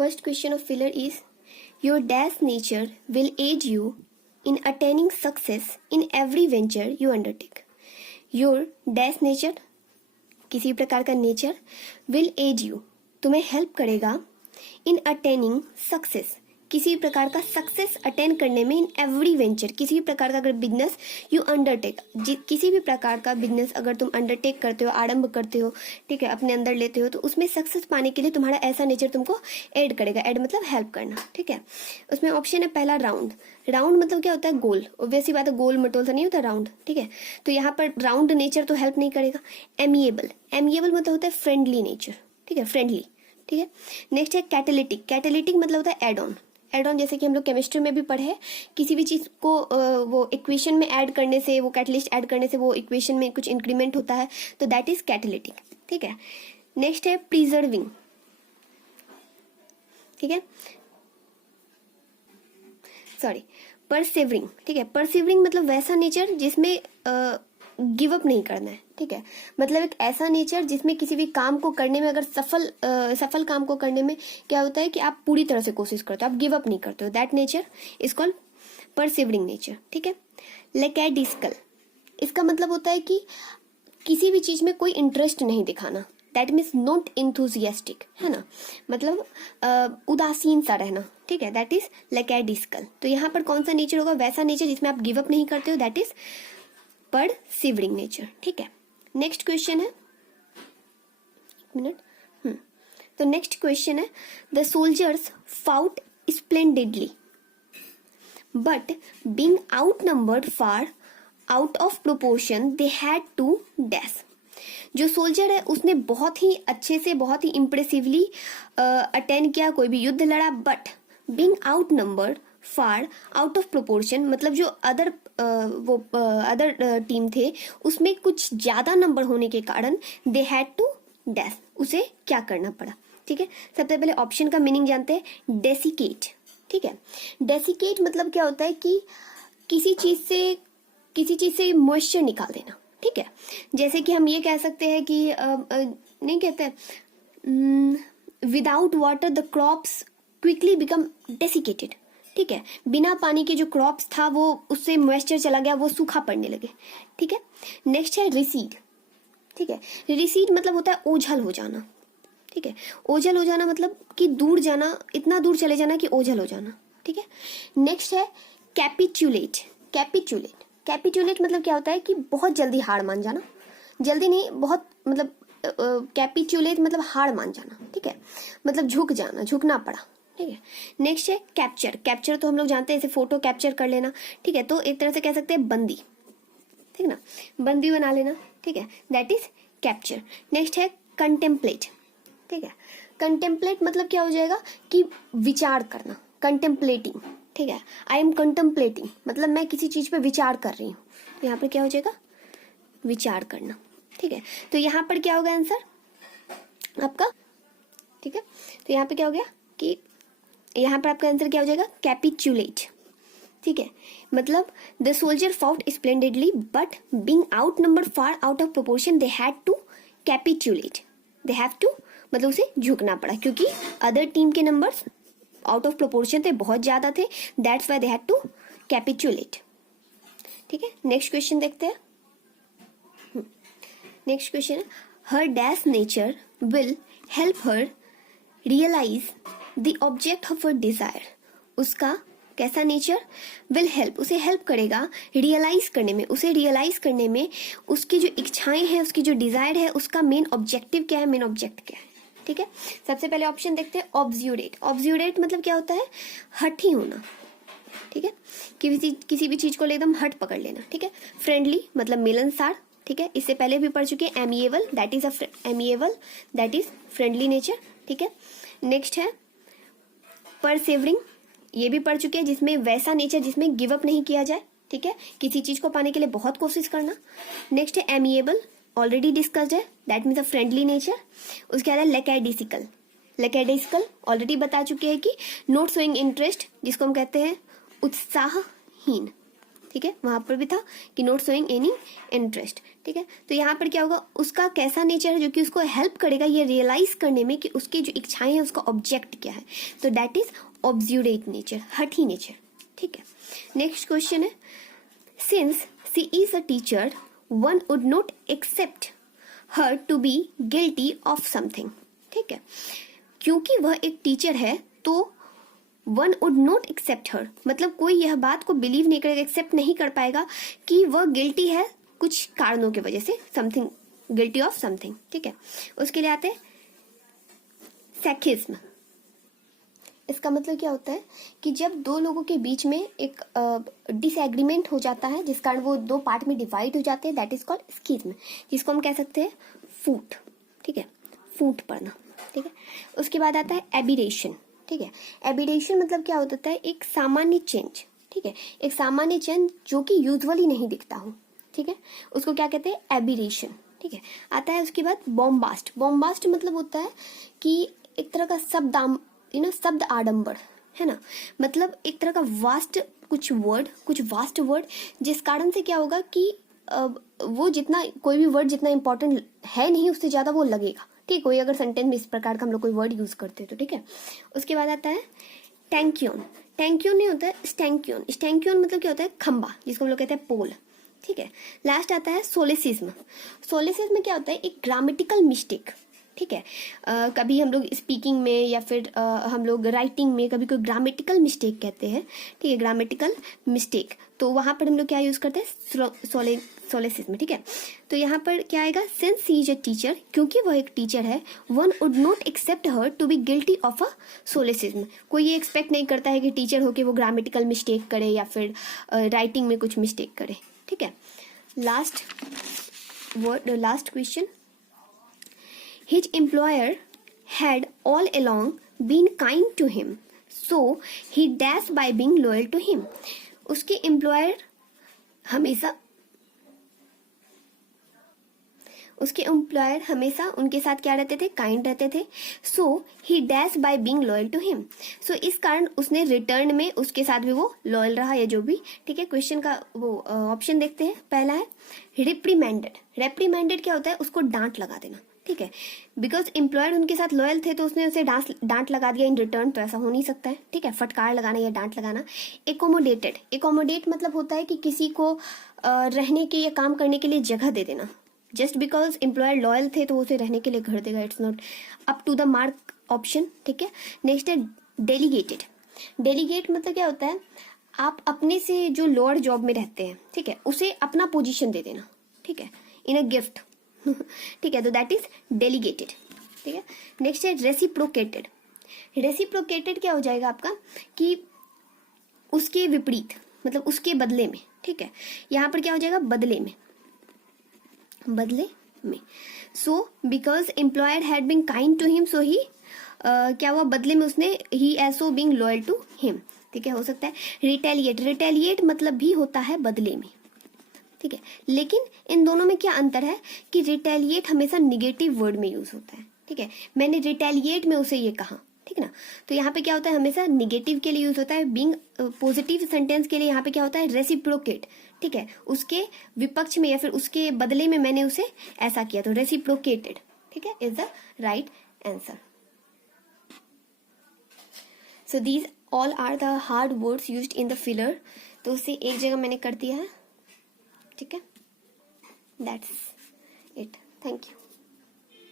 First question of filler is, your dash nature will aid you in attaining success in every venture you undertake. Your dash nature, किसी प्रकार का nature, will aid you, तुम्हें help करेगा, in attaining success, किसी प्रकार का success attain करने में, इन एवरी वेंचर, किसी भी प्रकार का अगर बिजनेस यू अंडरटेक, किसी भी प्रकार का बिजनेस अगर तुम अंडरटेक करते हो, आरंभ करते हो, ठीक है, अपने अंदर लेते हो, तो उसमें सक्सेस पाने के लिए तुम्हारा ऐसा नेचर तुमको ऐड करेगा. ऐड मतलब हेल्प करना, ठीक है. उसमें ऑप्शन है पहला राउंड. राउंड मतलब क्या होता है? गोल. ऑब्वियसली बात है, गोल मटोल सा नहीं होता राउंड, ठीक है. तो यहाँ पर राउंड नेचर तो हेल्प नहीं करेगा. एमिएबल. एमिएबल मतलब होता है फ्रेंडली नेचर, ठीक है, फ्रेंडली, ठीक है. नेक्स्ट है कैटेलिटिक. कैटेलिटिक मतलब होता है एड ऑन. एड ऑन जैसे कि हम लोग केमिस्ट्री में भी पढ़े हैं, किसी भी चीज को वो इक्वेशन में ऐड करने से, वो कैटलिस्ट ऐड करने से वो इक्वेशन में कुछ इंक्रीमेंट होता है, तो दैट इज कैटेलिटिक, ठीक है. नेक्स्ट है प्रिजर्विंग, ठीक है, सॉरी, परसिवरिंग, ठीक है. परसिवरिंग मतलब वैसा नेचर जिसमें गिव अप नहीं करना है, ठीक है. मतलब एक ऐसा नेचर जिसमें किसी भी काम को करने में, अगर सफल काम को करने में क्या होता है कि आप पूरी तरह से कोशिश करते हो, आप गिव अप नहीं करते हो, that nature is called persevering nature, ठीक है. लेकैडिस्कल, इसका मतलब होता है कि किसी भी चीज में कोई इंटरेस्ट नहीं दिखाना, दैट मीन्स नॉट इंथुजियास्टिक, है ना, मतलब उदासीन सा रहना, ठीक है, दैट इज लेकैडिस्कल. तो यहाँ पर कौन सा नेचर होगा? वैसा नेचर जिसमें आप गिव अप नहीं करते हो, दैट इज परसिवरिंग नेचर, ठीक है. नेक्स्ट क्वेश्चन है, एक मिनट, तो नेक्स्ट क्वेश्चन है, the soldiers fought splendidly but being outnumbered far out of proportion they had to dash. जो सोल्जर है उसने बहुत ही अच्छे से, बहुत ही इम्प्रेसिवली अटेंड किया, कोई भी युद्ध लड़ा, but being outnumbered far out of proportion मतलब जो अदर टीम थे उसमें कुछ ज्यादा नंबर होने के कारण दे हैड टू डैश, उसे क्या करना पड़ा, ठीक है. सबसे पहले ऑप्शन का मीनिंग जानते हैं, डेसिकेट, ठीक है. डेसिकेट मतलब क्या होता है कि किसी चीज से मॉइस्चर निकाल देना, ठीक है. जैसे कि हम ये कह सकते हैं कि नहीं कहते, without water the crops quickly become desiccated, ठीक है. बिना पानी के जो क्रॉप्स था वो उससे मॉइस्चर चला गया, वो सूखा पड़ने लगे, ठीक है. नेक्स्ट है रिसीड, ठीक है. रिसीड मतलब होता है ओझल हो जाना, ठीक है. ओझल हो जाना मतलब कि दूर जाना, इतना दूर चले जाना कि ओझल हो जाना, ठीक है. नेक्स्ट है कैपिचुलेट. कैपिचुलेट, कैपिचुलेट मतलब क्या होता है कि बहुत जल्दी हार मान जाना, जल्दी नहीं, बहुत, मतलब कैपिचुलेट मतलब हार मान जाना, ठीक है, मतलब झुक जाना, झुकना पड़ा, ठीक है. नेक्स्ट है कैप्चर. कैप्चर तो हम लोग जानते हैं, ऐसे फोटो कैप्चर कर लेना, ठीक है. तो एक तरह से कह सकते हैं बंदी, ठीक है ना, बंदी बना लेना, ठीक है, दैट इज कैप्चर. नेक्स्ट है कंटेम्पलेट, ठीक है. कंटेम्पलेट मतलब क्या हो जाएगा कि विचार करना, कंटेम्पलेटिंग, ठीक है. आई एम कंटेम्पलेटिंग मतलब मैं किसी चीज पे विचार कर रही हूँ, तो यहाँ पर क्या हो जाएगा? विचार करना, ठीक है. तो यहाँ पर क्या होगा आंसर आपका, ठीक है. तो यहाँ पे क्या हो गया कि यहाँ पर आपका आंसर क्या हो जाएगा? कैपिचुलेट, ठीक है. मतलब the soldier fought splendidly but being out number far out of proportion they had to capitulate. They have to मतलब उसे झुकना पड़ा क्योंकि अदर टीम के नंबर्स आउट ऑफ प्रोपोर्शन थे, बहुत ज्यादा थे, that's why they had to capitulate, ठीक है. नेक्स्ट क्वेश्चन देखते हैं. नेक्स्ट क्वेश्चन है, her dash nature will help her realise the object of her desire. उसका कैसा नेचर? विल हेल्प, उसे हेल्प करेगा रियलाइज करने में, उसे रियलाइज करने में उसकी जो इच्छाएं हैं, उसकी जो डिजायर है, उसका मेन ऑब्जेक्टिव क्या है, मेन ऑब्जेक्ट क्या है, ठीक है. सबसे पहले ऑप्शन देखते हैं, ऑब्ज्यूरेट. ऑब्ज्यूरेट मतलब क्या होता है? हठी होना, ठीक है, किसी भी चीज को एकदम हट पकड़ लेना, ठीक है. फ्रेंडली मतलब मिलनसार, ठीक है, इससे पहले भी पढ़ चुके हैं. Amiable that is amiable that is friendly nature, ठीक है. नेक्स्ट है परसेवरिंग, ये भी पढ़ चुके हैं, जिसमें वैसा नेचर जिसमें गिव अप नहीं किया जाए, ठीक है, किसी चीज को पाने के लिए बहुत कोशिश करना. नेक्स्ट है एमिएबल, ऑलरेडी डिस्कस्ड है, that means a friendly nature. उसके बाद है लेकैडिस्कल. लेकैडिस्कल ऑलरेडी बता चुके हैं कि नॉट शोइंग इंटरेस्ट, जिसको हम कहते हैं उत्साहहीन, ठीक है, वहां पर भी था कि नॉट शोइंग एनी इंटरेस्ट। ठीक है, तो यहाँ पर क्या होगा, उसका कैसा नेचर है जो कि उसको हेल्प करेगा ये रियलाइज करने में कि उसकी जो इच्छाएं हैं उसका ऑब्जेक्ट क्या है, तो दैट इज ऑब्ज्यूरेट नेचर, हठी नेचर। ठीक है, नेक्स्ट क्वेश्चन है, since she is a teacher one would not accept her to be guilty of something. ठीक है, क्योंकि वह एक टीचर है तो one would not accept her, मतलब कोई यह बात को बिलीव नहीं करेगा, एक्सेप्ट नहीं कर पाएगा कि वह गिल्टी है कुछ कारणों की वजह से, समथिंग, गिल्टी ऑफ समथिंग। ठीक है, उसके लिए आते हैं सेक्सिज्म। इसका मतलब क्या होता है कि जब दो लोगों के बीच में एक डिसएग्रीमेंट हो जाता है जिस कारण वो दो पार्ट में डिवाइड हो जाते हैं, दैट इज कॉल्ड स्किज्म, जिसको हम कह सकते हैं फूट। ठीक है, फूट पड़ना। ठीक है, उसके बाद आता है एबिरेशन। ठीक है, एबिरेशन मतलब क्या होता है, एक सामान्य चेंज। ठीक है, एक सामान्य चेंज जो कि यूजुअली नहीं दिखता हो। ठीक है, उसको क्या कहते हैं, एबिरेशन। ठीक है, आता है उसके बाद बॉम्बास्ट। बॉम्बास्ट मतलब होता है कि एक तरह का शब्द आडंबर, है ना, मतलब एक तरह का वास्ट कुछ वास्ट वर्ड, जिस कारण से क्या होगा कि वो जितना, कोई भी वर्ड जितना इंपॉर्टेंट है नहीं उससे ज्यादा वो लगेगा। ठीक, कोई अगर सेंटेंस में इस प्रकार का हम लोग कोई वर्ड यूज करते हैं तो। ठीक है, उसके बाद आता है टैंक्यून। टैंक्यून नहीं होता है स्टैंक्यून। स्टैंक्यून मतलब क्या होता है, खंबा, जिसको हम लोग कहते हैं पोल। ठीक है, लास्ट आता है सोलेसिज्म। सोलेसिज्म क्या होता है, एक ग्रामेटिकल मिस्टेक। ठीक है, कभी हम लोग स्पीकिंग में या फिर हम लोग राइटिंग में कभी कोई ग्रामेटिकल मिस्टेक कहते हैं। ठीक है, ग्रामेटिकल मिस्टेक, तो वहां पर हम लोग क्या यूज करते हैं, सोलेसिज्म। ठीक है, तो यहाँ पर क्या आएगा, since he is a teacher, क्योंकि वह एक टीचर है, one would not accept her to be guilty of a solecism. कोई ये एक्सपेक्ट नहीं करता है कि टीचर होके वो ग्रामेटिकल मिस्टेक करे या फिर राइटिंग में कुछ मिस्टेक करे। ठीक है, last question, his employer had all along been kind to him, so he dashed by being loyal to him. उसके एम्प्लॉयर हमेशा उनके साथ क्या रहते थे, काइंड रहते थे। So he dash by being loyal to him, so इस कारण उसने रिटर्न में उसके साथ भी वो लॉयल रहा या जो भी। ठीक है, क्वेश्चन का वो ऑप्शन देखते हैं। पहला है रिप्रीमेंडेड। रिप्रीमेंडेड क्या होता है, उसको डांट लगा देना। ठीक है, बिकॉज एम्प्लॉयर उनके साथ लॉयल थे तो उसने उसे डांट लगा दिया इन रिटर्न, तो ऐसा हो नहीं सकता है। ठीक है, फटकार लगाना या डांट लगाना। एकोमोडेटेड। एकोमोडेट मतलब होता है कि किसी को रहने के या काम करने के लिए जगह दे देना। जस्ट बिकॉज एम्प्लॉयर लॉयल थे तो उसे रहने के लिए घर देगा, it's not up to the mark option. ठीक है, नेक्स्ट है डेलीगेटेड। डेलीगेट मतलब क्या होता है, आप अपने से जो लोअर जॉब में रहते हैं, ठीक है, उसे अपना पोजीशन दे देना। ठीक है, इन अ गिफ्ट। ठीक है, तो दैट इज डेलीगेटेड। ठीक है, नेक्स्ट है रेसिप्रोकेटेड। रेसिप्रोकेटेड क्या हो जाएगा आपका, कि उसके विपरीत, मतलब उसके बदले में। ठीक है, यहां पर क्या हो जाएगा, बदले में। So because employer had been kind to him, so he क्या हुआ, बदले में उसने, ही एसो बीइंग लॉयल टू हिम। ठीक है, हो सकता है रिटेलिएट। रिटेलिएट मतलब भी होता है बदले में। ठीक है, लेकिन इन दोनों में क्या अंतर है कि रिटेलिएट हमेशा निगेटिव वर्ड में यूज होता है। ठीक है, मैंने रिटेलिएट में उसे ये कहा। ठीक है ना, तो यहाँ पे क्या होता है, हमेशा निगेटिव के लिए यूज होता है। बीइंग पॉजिटिव सेंटेंस के लिए यहाँ पे क्या होता है, रेसिप्रोकेट। ठीक है, उसके विपक्ष में या फिर उसके बदले में मैंने उसे ऐसा किया, तो रेसिप्रोकेटेड। ठीक है, is the right answer. So these all are the hard words used in the filler, तो उसे एक जगह मैंने कर दिया है। ठीक है, दैट्स इट, थैंक यू।